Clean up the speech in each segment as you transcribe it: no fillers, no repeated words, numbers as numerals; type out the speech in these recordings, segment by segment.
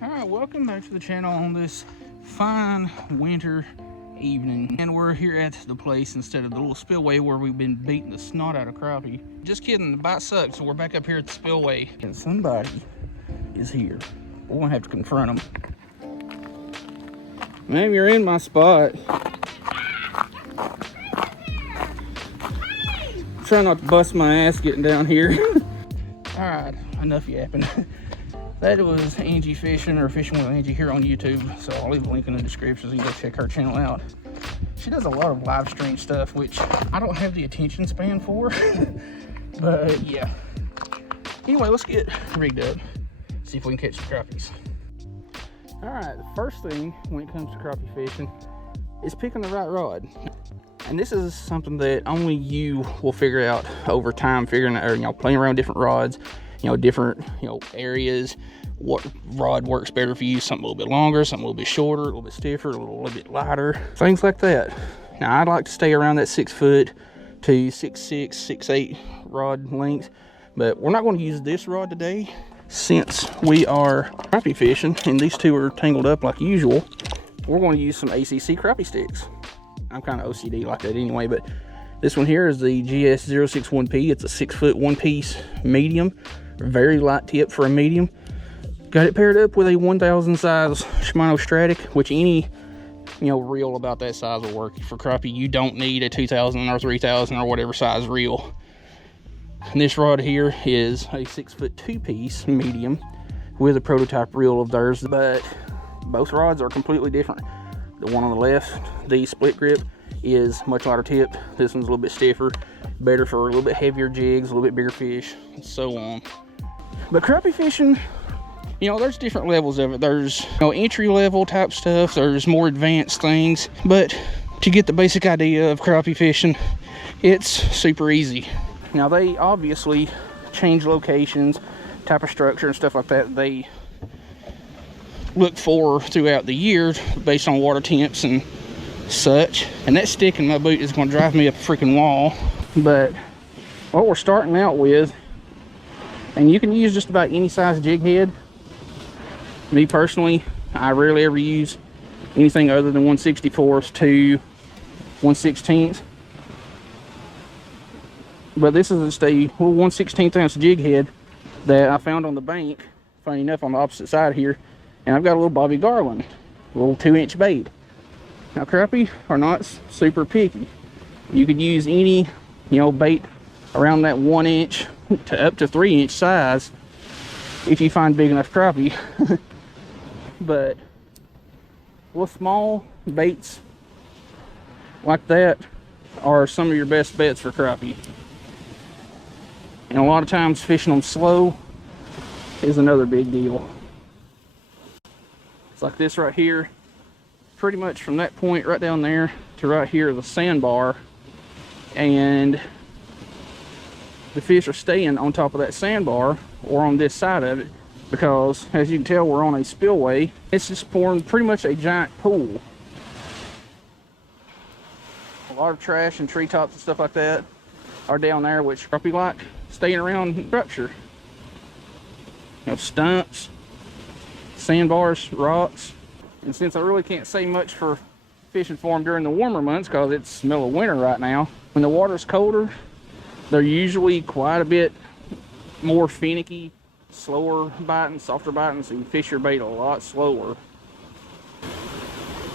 Alright, welcome back to the channel on this fine winter evening. And we're here at the place instead of the little spillway where we've been beating the snot out of crappie. Just kidding, the bite sucks, so we're back up here at the spillway. And somebody is here. We're gonna have to confront them. Maybe you're in my spot. Try not to bust my ass getting down here. Alright, enough yapping. That was Angie Fishing, or Fishing with Angie here on YouTube. So I'll leave a link in the description so you can go check her channel out. She does a lot of live stream stuff, which I don't have the attention span for. But yeah. Anyway, let's get rigged up. See if we can catch some crappies. Alright, the first thing when it comes to crappie fishing is picking the right rod. And this is something that only you will figure out over time, figuring out, or, playing around with different rods, different, areas, what rod works better for you, something a little bit longer, something a little bit shorter, a little bit stiffer, a little bit lighter, things like that. Now, I'd like to stay around that 6 foot to 6'6", 6'8" rod length, but we're not going to use this rod today. Since we are crappie fishing and these two are tangled up like usual, we're going to use some ACC crappie sticks. I'm kind of OCD like that anyway, but this one here is the GS061P. It's a 6 foot one piece medium, very light tip for a medium. Got it paired up with a 1000 size Shimano Stratic, which any reel about that size will work. For crappie, you don't need a 2000 or 3000 or whatever size reel. And this rod here is a 6 foot two piece medium with a prototype reel of theirs, but both rods are completely different. The one on the left, the split grip, is much lighter tip. This one's a little bit stiffer, better for a little bit heavier jigs, a little bit bigger fish, and so on. But crappie fishing, there's different levels of it. There's entry level type stuff, there's more advanced things, but to get the basic idea of crappie fishing, it's super easy. Now, they obviously change locations, type of structure and stuff like that they look for throughout the year based on water temps and such. And that stick in my boot is going to drive me up a freaking wall. But what we're starting out with, and you can use just about any size jig head. Me personally, I rarely ever use anything other than 1/64 to 1/16. But this is just a little 1/16 ounce jig head that I found on the bank, funny enough, on the opposite side here. And I've got a little Bobby Garland, a little 2-inch bait. Now, crappie are not super picky. You could use any, bait around that 1 inch to up to 3 inch size if you find big enough crappie. But with small baits like that are some of your best bets for crappie. And a lot of times fishing them slow is another big deal. It's like this right here. Pretty much from that point right down there to right here is a sandbar, and the fish are staying on top of that sandbar or on this side of it because, as you can tell, we're on a spillway. It's just pouring pretty much a giant pool. A lot of trash and treetops and stuff like that are down there, which crappie like staying around structure. Stumps, sandbars, rocks. And since I really can't say much for fishing for them during the warmer months because it's the middle of winter right now, when the water's colder, they're usually quite a bit more finicky, slower biting, softer biting, so you fish your bait a lot slower.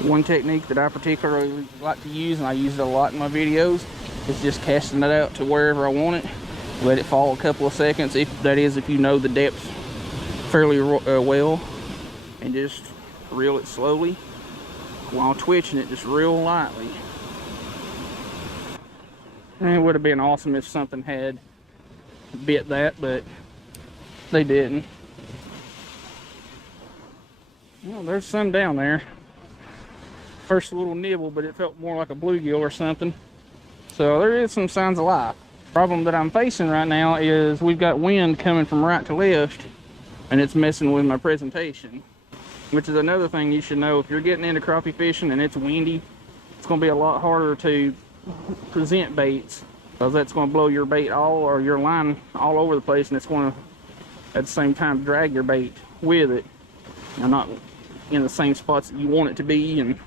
One technique that I particularly like to use, and I use it a lot in my videos, is just casting it out to wherever I want it. Let it fall a couple of seconds, if you know the depth fairly well, and just reel it slowly while twitching it just real lightly. And it would have been awesome if something had bit that, but they didn't. There's some down there. First a little nibble, but it felt more like a bluegill or something. So there is some signs of life. Problem that I'm facing right now is we've got wind coming from right to left, and it's messing with my presentation. Which is another thing you should know. If you're getting into crappie fishing and it's windy, it's going to be a lot harder to present baits because that's going to blow your bait or your line all over the place, and it's going to at the same time drag your bait with it. not in the same spots that you want it to be, and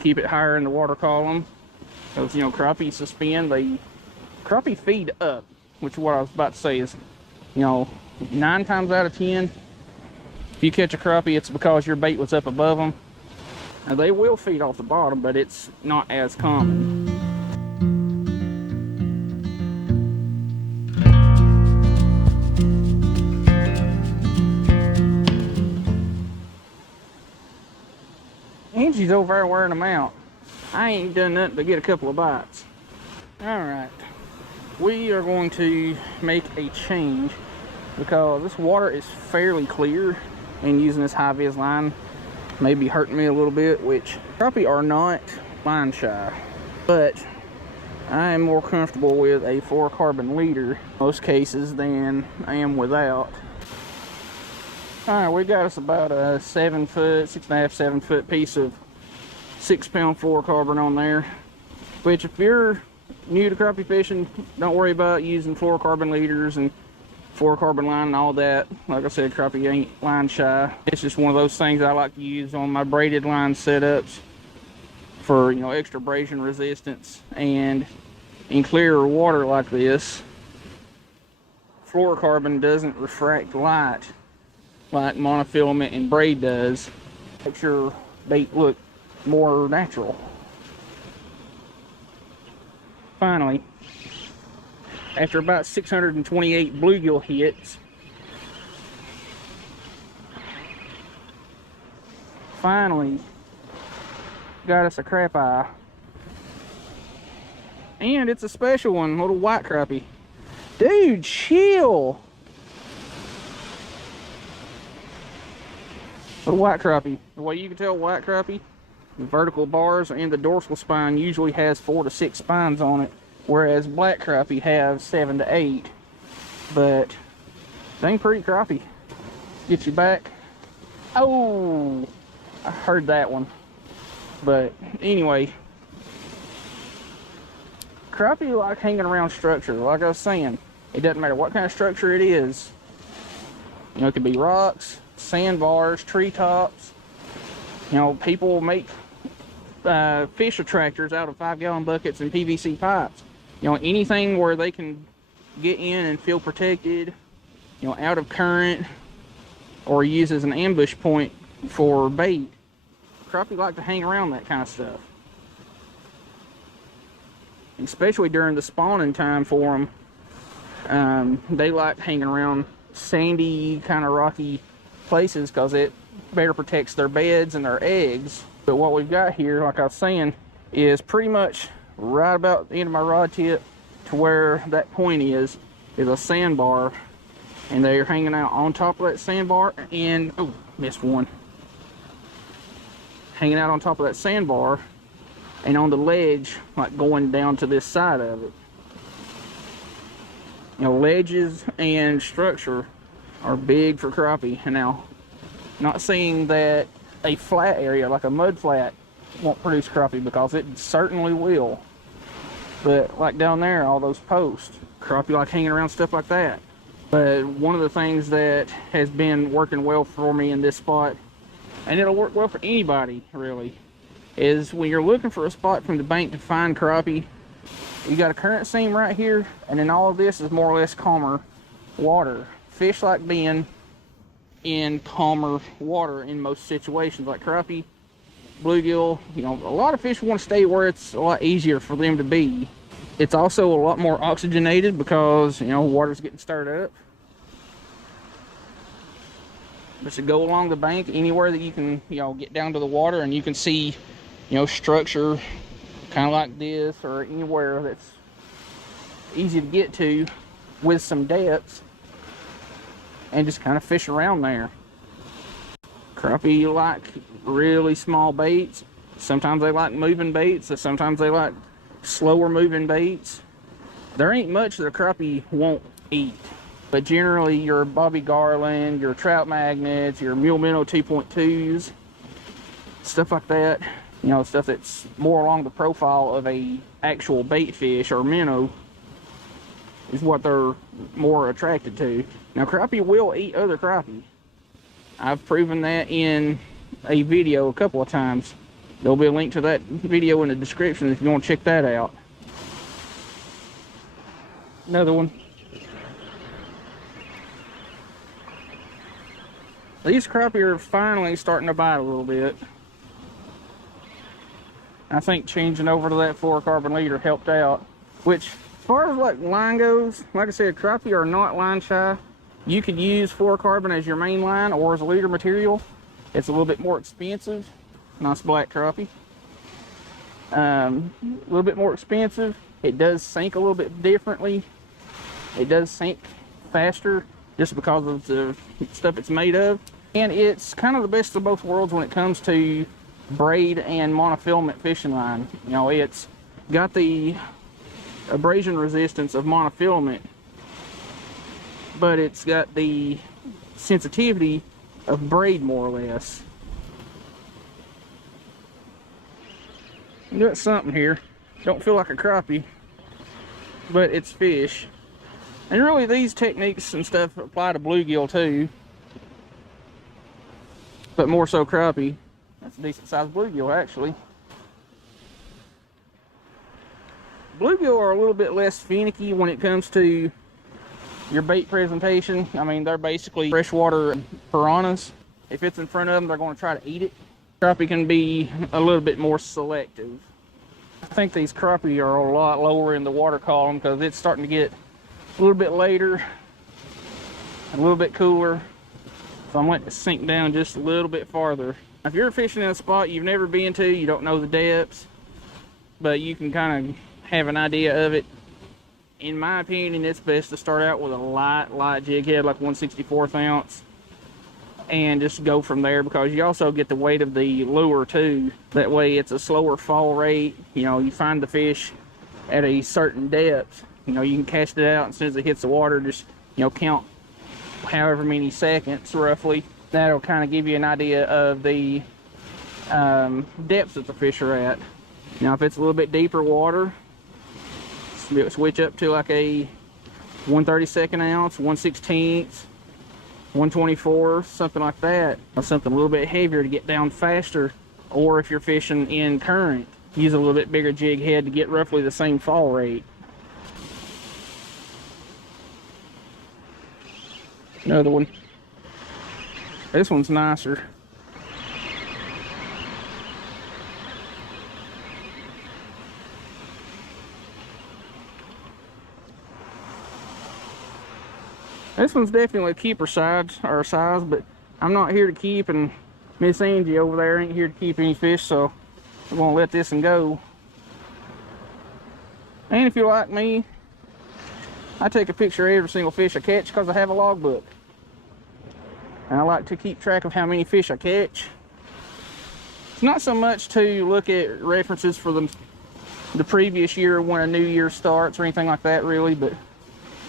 keep it higher in the water column. Because crappie suspend, crappie feed up, which is what I was about to say is, 9 times out of 10, if you catch a crappie, it's because your bait was up above them. Now, they will feed off the bottom, but it's not as common. Angie's over there wearing them out. I ain't done nothing but get a couple of bites. Alright, we are going to make a change because this water is fairly clear, and using this high vis line may be hurting me a little bit, which crappie are not line shy, but I am more comfortable with a fluorocarbon leader in most cases than I am without. Alright, we got us about a 7 foot, 6.5, 7 foot piece of 6-pound fluorocarbon on there. Which, if you're new to crappie fishing, don't worry about using fluorocarbon leaders and fluorocarbon line and all that. Like I said, crappie ain't line shy. It's just one of those things I like to use on my braided line setups for extra abrasion resistance. And in clearer water like this, fluorocarbon doesn't refract light like monofilament and braid does. Makes your bait look more natural. Finally, after about 628 bluegill hits, finally got us a crappie. And it's a special one, little white crappie. Dude, chill. A white crappie. The way you can tell white crappie, the vertical bars and the dorsal spine usually has 4 to 6 spines on it, whereas black crappie have 7 to 8. But dang pretty crappie. Get you back. Oh, I heard that one. But anyway, crappie like hanging around structure. Like I was saying, it doesn't matter what kind of structure it is. It could be rocks, sandbars, treetops. People make fish attractors out of 5-gallon buckets and PVC pipes. Anything where they can get in and feel protected, out of current, or use as an ambush point for bait. Crappie like to hang around that kind of stuff. Especially during the spawning time for them. They like hanging around sandy, kind of rocky places because it better protects their beds and their eggs. But what we've got here, like I was saying, is pretty much right about the end of my rod tip to where that point is a sandbar, and they're hanging out on top of that sandbar. And oh, missed one. Hanging out on top of that sandbar and on the ledge, like going down to this side of it. Ledges and structure are big for crappie. And now, not saying that a flat area like a mud flat won't produce crappie, because it certainly will. But like down there, all those posts, crappie like hanging around stuff like that. But one of the things that has been working well for me in this spot, and it'll work well for anybody really, is when you're looking for a spot from the bank to find crappie, you got a current seam right here, and then all of this is more or less calmer water. Fish like being in calmer water in most situations, like crappie, bluegill. A lot of fish want to stay where it's a lot easier for them to be. It's also a lot more oxygenated because water's getting stirred up. But to go along the bank anywhere that you can get down to the water and you can see structure kind of like this, or anywhere that's easy to get to with some depth, and just kind of fish around there. Crappie like really small baits. Sometimes they like moving baits, sometimes they like slower moving baits. There ain't much that a crappie won't eat, but generally your Bobby Garland, your trout magnets, your mule minnow 2.2s, stuff like that, stuff that's more along the profile of a actual bait fish or minnow, is what they're more attracted to. Now crappie will eat other crappie. I've proven that in a video a couple of times. There'll be a link to that video in the description if you want to check that out. Another one. These crappie are finally starting to bite a little bit. I think changing over to that fluorocarbon leader helped out. Which, as far as like line goes, like I said, crappie are not line shy. You could use fluorocarbon as your main line or as a leader material. It's a little bit more expensive. Nice black crappie. A little bit more expensive. It does sink a little bit differently. It does sink faster just because of the stuff it's made of. And it's kind of the best of both worlds when it comes to braid and monofilament fishing line. You know, it's got the abrasion resistance of monofilament, but it's got the sensitivity of braid, more or less. Got something here. Don't feel like a crappie, but it's fish. And really these techniques and stuff apply to bluegill too, but more so crappie. That's a decent sized bluegill actually. Bluegill are a little bit less finicky when it comes to your bait presentation. I mean, they're basically freshwater piranhas. If it's in front of them, they're going to try to eat it. Crappie can be a little bit more selective. I think these crappie are a lot lower in the water column because it's starting to get a little bit later, a little bit cooler. So I'm letting it sink down just a little bit farther. If you're fishing in a spot you've never been to, you don't know the depths, but you can kind of have an idea of it. In my opinion, it's best to start out with a light jig head, like 1/64 ounce, and just go from there, because you also get the weight of the lure too. That way it's a slower fall rate. You know, you find the fish at a certain depth, you know, you can cast it out, and as soon as it hits the water, just, you know, count however many seconds roughly. That'll kind of give you an idea of the depths that the fish are at. Now if it's a little bit deeper water, switch up to like a 1/32 ounce, 1/16, 1/24, something like that. Or something a little bit heavier to get down faster. Or if you're fishing in current, use a little bit bigger jig head to get roughly the same fall rate. Another one. This one's nicer. This one's definitely a keeper size, but I'm not here to keep, and Miss Angie over there ain't here to keep any fish, so I'm gonna let this one go. And if you're like me, I take a picture of every single fish I catch because I have a logbook. And I like to keep track of how many fish I catch. It's not so much to look at references for the previous year when a new year starts or anything like that really, but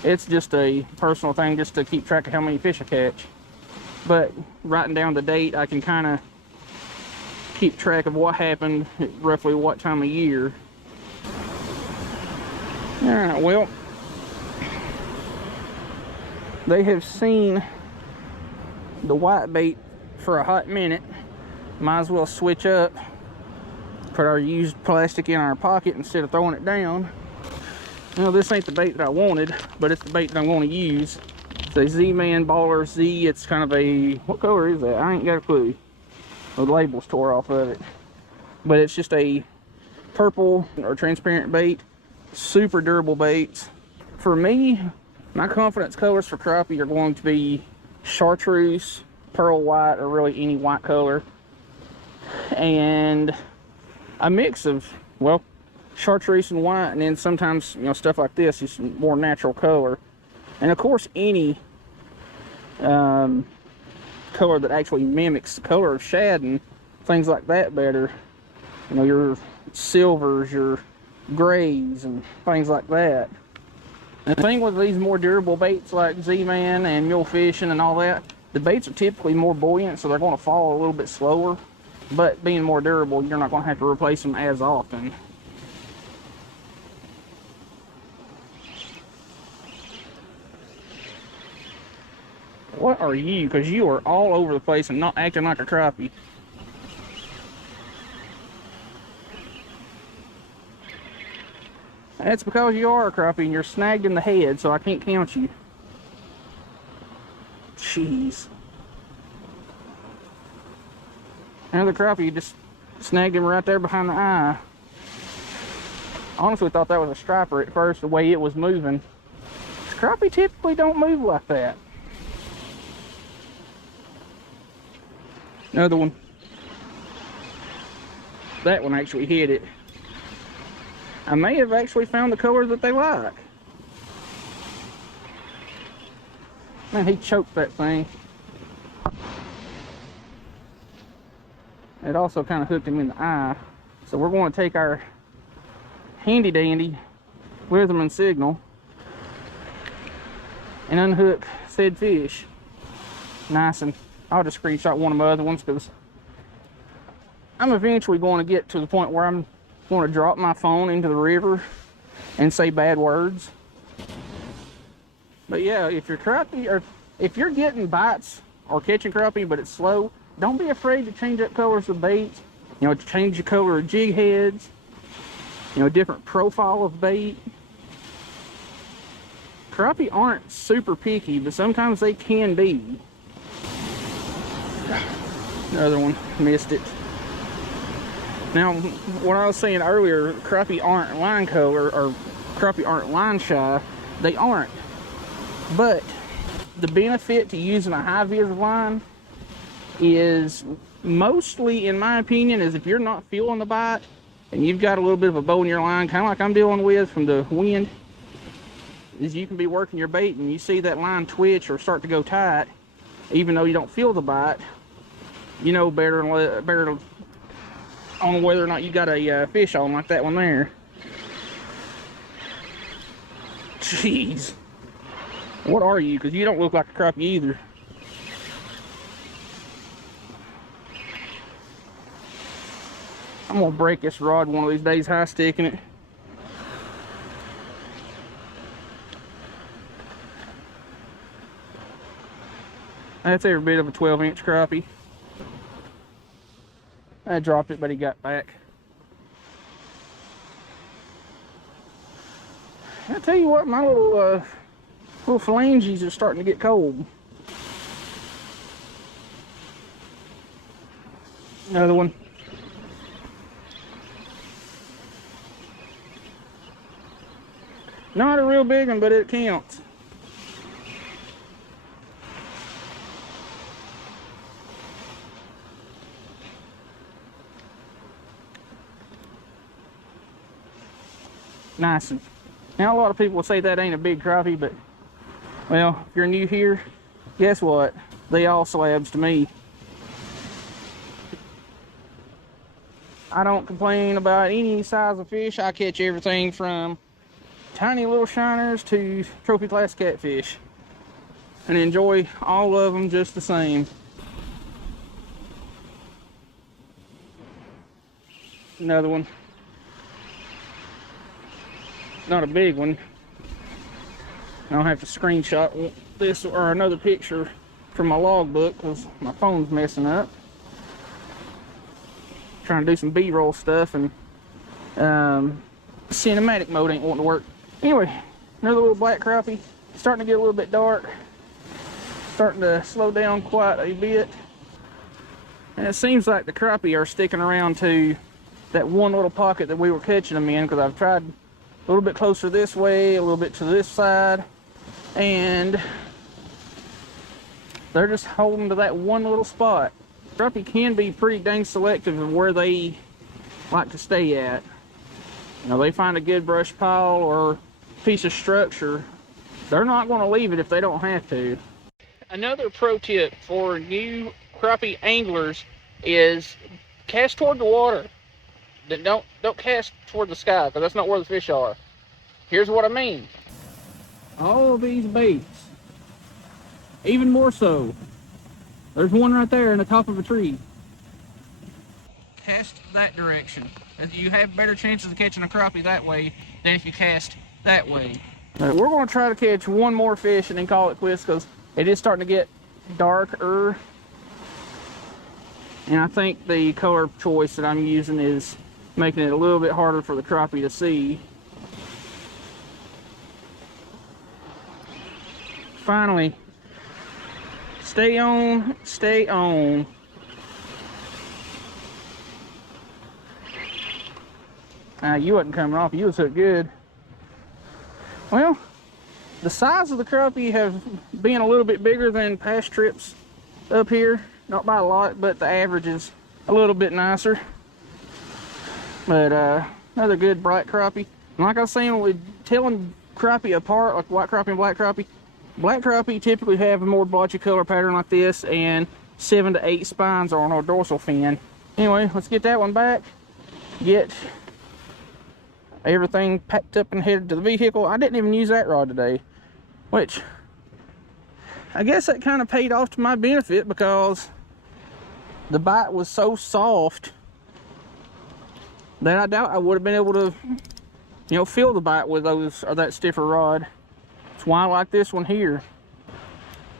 it's just a personal thing just to keep track of how many fish I catch. But writing down the date, I can kind of keep track of what happened at roughly what time of year. Alright, well, they have seen the white bait for a hot minute. Might as well switch up, put our used plastic in our pocket instead of throwing it down. Now this ain't the bait that I wanted, but it's the bait that I'm going to use. It's a Z-Man Baller Z. It's kind of a, what color is that? I ain't got a clue. The label's tore off of it. But it's just a purple or transparent bait. Super durable baits. For me, my confidence colors for crappie are going to be chartreuse, pearl white, or really any white color, and a mix of, well, chartreuse and white, and then sometimes, you know, stuff like this is more natural color, and of course any color that actually mimics the color of shad and things like that better. You know, your silvers, your grays, and things like that. And the thing with these more durable baits like Z-Man and mule fishing and all that, the baits are typically more buoyant, so they're going to fall a little bit slower. But being more durable, you're not going to have to replace them as often. What? are you? Because you are all over the place and not acting like a crappie. That's because you are a crappie and you're snagged in the head, so I can't count you. Jeez. Another crappie just snagged him right there behind the eye. Honestly thought that was a striper at first, the way it was moving. Crappie typically don't move like that. Another one. That one actually hit it. I may have actually found the color that they like. Man, he choked that thing. It also kind of hooked him in the eye. So we're going to take our handy dandy Weatherman signal and unhook said fish. Nice, and I'll just screenshot one of my other ones because I'm eventually going to get to the point where I'm going to drop my phone into the river and say bad words. But yeah, if you're crappie, or if you're getting bites or catching crappie but it's slow, don't be afraid to change up colors of bait. You know, to change the color of jig heads, you know, different profile of bait. Crappie aren't super picky, but sometimes they can be. Another one, missed it. Now, what I was saying earlier, crappie aren't line color, or crappie aren't line shy. They aren't. But the benefit to using a high vis line is mostly, in my opinion, is if you're not feeling the bite and you've got a little bit of a bow in your line, kind of like I'm dealing with from the wind, is you can be working your bait and you see that line twitch or start to go tight, even though you don't feel the bite, you know better on whether or not you got a fish on, like that one there. Jeez. What are you? Because you don't look like a crappie either. I'm gonna break this rod one of these days, high sticking it. That's every bit of a 12-inch crappie. I dropped it, but he got back. I tell you what, my little phalanges are starting to get cold. Another one. Not a real big one, but it counts. Nice. Now, a lot of people will say that ain't a big crappie, but, well, if you're new here, guess what? They all slabs to me. I don't complain about any size of fish. I catch everything from tiny little shiners to trophy class catfish and enjoy all of them just the same. Another one. Not a big one. I'll have to screenshot this or another picture from my logbook because my phone's messing up. Trying to do some B-roll stuff and cinematic mode ain't wanting to work. Anyway, another little black crappie. Starting to get a little bit dark. Starting to slow down quite a bit. And it seems like the crappie are sticking around to that one little pocket that we were catching them in, because I've tried a little bit closer this way, a little bit to this side, and they're just holding to that one little spot. Crappie can be pretty dang selective of where they like to stay at. You know, they find a good brush pile or piece of structure, they're not going to leave it if they don't have to. Another pro tip for new crappie anglers is cast toward the water. Don't cast toward the sky, because that's not where the fish are. Here's what I mean. All of these baits, even more so. There's one right there in the top of a tree. Cast that direction. You have better chances of catching a crappie that way than if you cast that way. Right, we're going to try to catch one more fish and then call it quits, because it is starting to get darker. And I think the color choice that I'm using is making it a little bit harder for the crappie to see. Finally, stay on, stay on. You wasn't coming off, you was hooked good. Well, the size of the crappie have been a little bit bigger than past trips up here. Not by a lot, but the average is a little bit nicer. But another good bright crappie. And like I was saying, with telling crappie apart, like white crappie and black crappie typically have a more blotchy color pattern like this, and 7 to 8 spines on our dorsal fin. Anyway, let's get that one back. Get everything packed up and headed to the vehicle. I didn't even use that rod today, which I guess that kind of paid off to my benefit, because the bite was so soft that I doubt I would have been able to, you know, feel the bite with those or that stiffer rod. That's why I like this one here.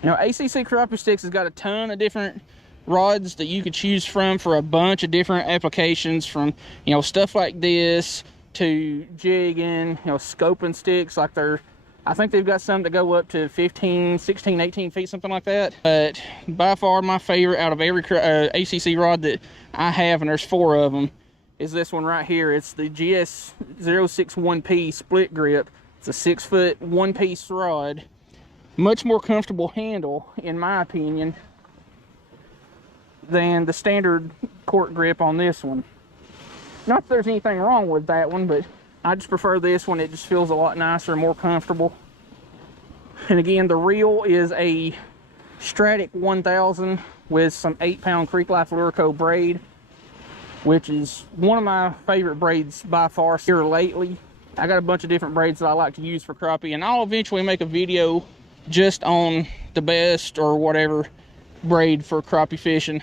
You know, ACC Crappie Sticks has got a ton of different rods that you could choose from for a bunch of different applications, from, you know, stuff like this to jigging, you know, scoping sticks. Like I think they've got some that go up to 15, 16, 18 feet, something like that. But by far my favorite out of every ACC rod that I have, and there's 4 of them, is this one right here. It's the GS061P split grip. It's a 6-foot, 1-piece rod. Much more comfortable handle, in my opinion, than the standard cork grip on this one. Not that there's anything wrong with that one, but I just prefer this one. It just feels a lot nicer and more comfortable. And again, the reel is a Stratic 1000 with some 8-pound Creek Life Lurico braid, which is one of my favorite braids by far here lately. I got a bunch of different braids that I like to use for crappie, and I'll eventually make a video just on the best or whatever braid for crappie fishing.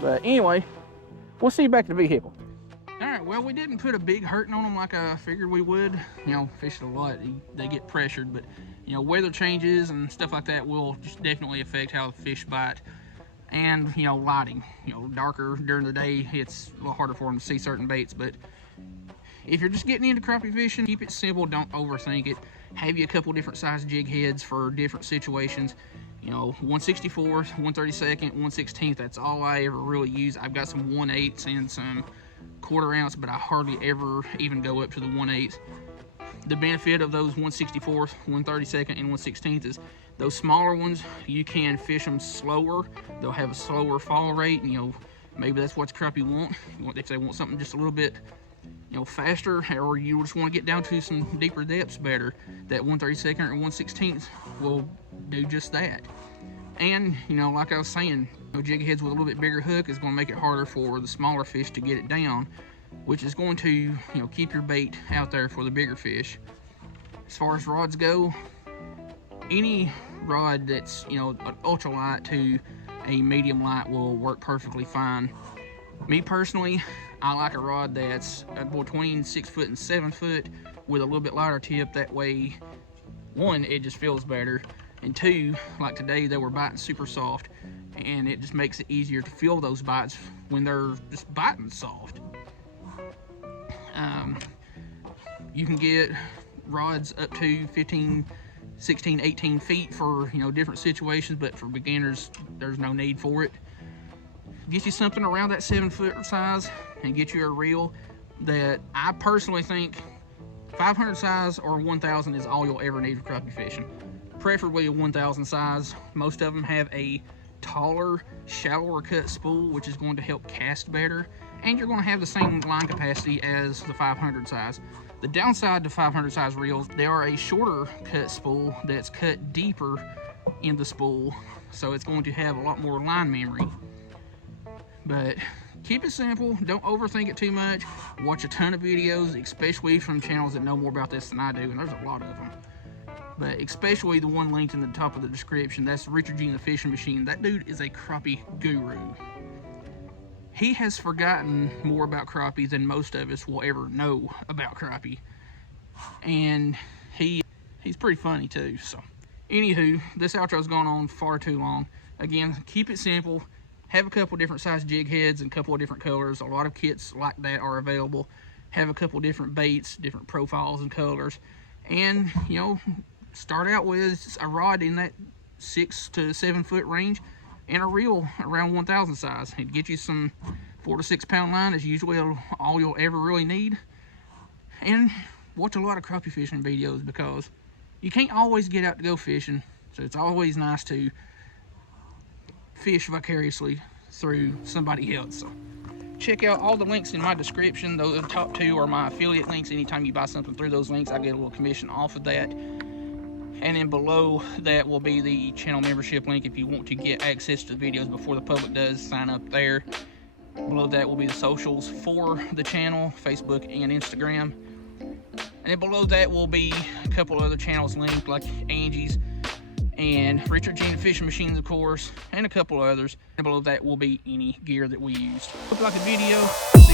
But anyway, we'll see you back at the vehicle. Alright, well, we didn't put a big hurting on them like I figured we would. You know, fishing a lot, they get pressured, but, you know, weather changes and stuff like that will just definitely affect how the fish bite. And, you know, lighting. You know, darker during the day, it's a little harder for them to see certain baits. But if you're just getting into crappie fishing, keep it simple, don't overthink it. Have you a couple different size jig heads for different situations. You know, 1/64th, 1/32nd, 1/16th, that's all I ever really use. I've got some 1/8 and some 1/4 ounce, but I hardly ever even go up to the 1/8. The benefit of those 1/64th, 1/32nd, and 1/16th is those smaller ones, you can fish them slower. They'll have a slower fall rate, and, you know, maybe that's what the crappie want. If they want something just a little bit, you know, faster, or you just want to get down to some deeper depths better, that 1/32nd or 1/16th will do just that. And, you know, like I was saying, you know, jig heads with a little bit bigger hook is going to make it harder for the smaller fish to get it down, which is going to, you know, keep your bait out there for the bigger fish. As far as rods go, any rod that's, you know, an ultralight to a medium light will work perfectly fine. Me personally, I like a rod that's between 6 foot and 7 foot with a little bit lighter tip. That way, one, it just feels better, and two, like today, they were biting super soft, and it just makes it easier to feel those bites when they're just biting soft. You can get rods up to 15, 16, 18 feet for, you know, different situations, but for beginners, there's no need for it. Get you something around that 7 foot size and get you a reel that I personally think 500 size or 1000 is all you'll ever need for crappie fishing. Preferably a 1000 size. Most of them have a taller, shallower cut spool, which is going to help cast better, and you're going to have the same line capacity as the 500 size. The downside to 500 size reels, they are a shorter cut spool that's cut deeper in the spool, so it's going to have a lot more line memory. But keep it simple, don't overthink it too much. Watch a ton of videos, especially from channels that know more about this than I do, and there's a lot of them. But especially the one linked in the top of the description, that's Richard Gene the Fishing Machine. That dude is a crappie guru. He has forgotten more about crappie than most of us will ever know about crappie. And he's pretty funny too. So Anywho, this outro's gone on far too long. Again, keep it simple. Have a couple different size jig heads and a couple of different colors. A lot of kits like that are available. Have a couple different baits, different profiles and colors. And, you know, start out with a rod in that 6 to 7 foot range and a reel around 1,000 size. It'd get you some 4 to 6 pound line. Is usually all you'll ever really need. And watch a lot of crappie fishing videos, because you can't always get out to go fishing. So it's always nice to fish vicariously through somebody else. So check out all the links in my description. Those top 2 are my affiliate links. Anytime you buy something through those links, I get a little commission off of that. And then below that will be the channel membership link. If you want to get access to the videos before the public does, sign up there. Below that will be the socials for the channel, Facebook and Instagram. And then below that will be a couple other channels linked, like Angie's and Richard Gene Fishing Machines, of course, and a couple others. And below that will be any gear that we used. Hope you like the video.